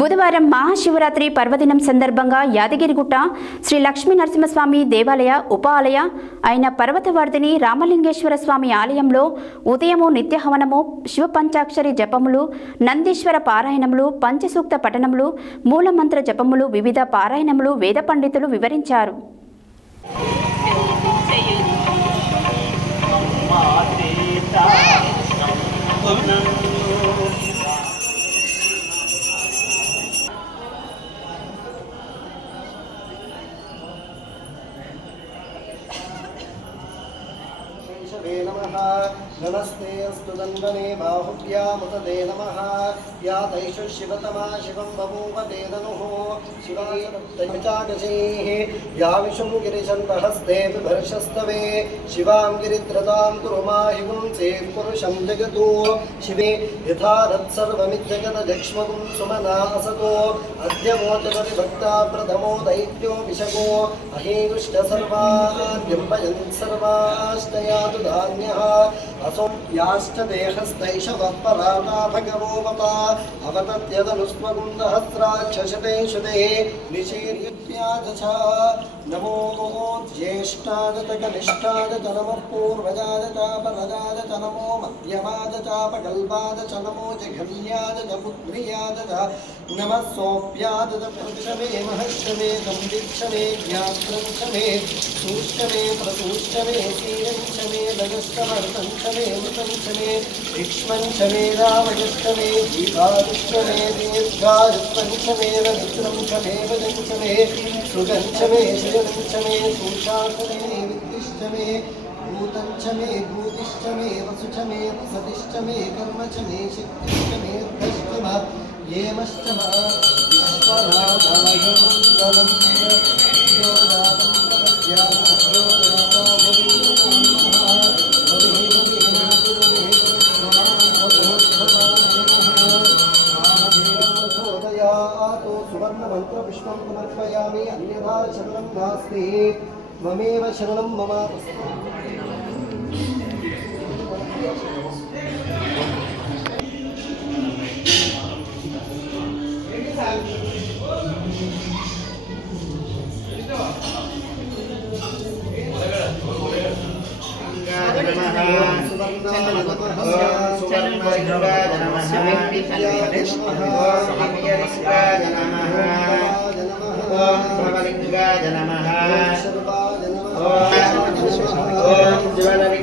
బుధవారం మహాశివరాత్రి పర్వదినం సందర్భంగా యాదగిరిగుట్ట శ్రీ లక్ష్మీ నరసింహస్వామి దేవాలయ ఉప ఆలయ అయిన పర్వతవర్ధిని రామలింగేశ్వర స్వామి ఆలయంలో ఉదయము నిత్యహవనము శివ పంచాక్షరి జపములు నందీశ్వర పారాయణములు పంచసూక్త పఠనములు మూలమంత్ర జపములు వివిధ పారాయణములు వేద పండితులు వివరించారు. केशवे नमः। नमस्ते अस्तु दण्डने बाहुभ्यामुतदे नमः। या तैषु शिवतमा शिवं बभूव ते शिवाशैः या विशुं गिरिशन्तहस्ते बिभर्षस्तवे शिवां गिरित्रतां कुरु माहिगुं चेत् पुरुषं जगतो। शिवे यथा रत्सर्वमिज्जगदजक्ष्मगुं सुमना अद्य मोचकविभक्ता प्रथमो दैत्यो विशको अहेयुष्ट सर्वाद्यं भजन् सर्वाष्टयातु धान्यः असो याश्च देहस्तैषवः पराता भगवो मता अवतत्यदनुस्मगुं सहस्राक्षशते शुते निशीर्यत्यादश नमो ज्येष्ठाय च कनिष्ठाय च नमः पूर्वजाय च परजाय च नमो मध्यमाय चापकल्पाय च नमो जघन्याय च पुत्र्याय च नमः सोऽप्यादप्रतिशमे महत्तमे गम्भीक्षमे ज्ञात्रञ्चमे सूक्ष्मे प्रसूक्ष्मे सीरञ्चमे दगश्चमर्दञ्चमे मृतञ्चमे इक्ष्मञ्चमे रामजष्टमे जीवादुष्टमे दीर्घारुत्पञ्चमे रवित्रञ्चमे वदञ्चमे सुगञ्चमे श्रियञ्चमे सूषाकमे विद्विष्टमे भूतञ्च मे भूतिष्ठ मे वसुच मे सतिष्ठ मे कर्म मे शक्तिश्च మహా ఏమశ్చ విశ్వం సమర్పయామి అన్యథా శరణం నాస్తి మమేవ శరణం మమ ఓం జ్వలలింగాయ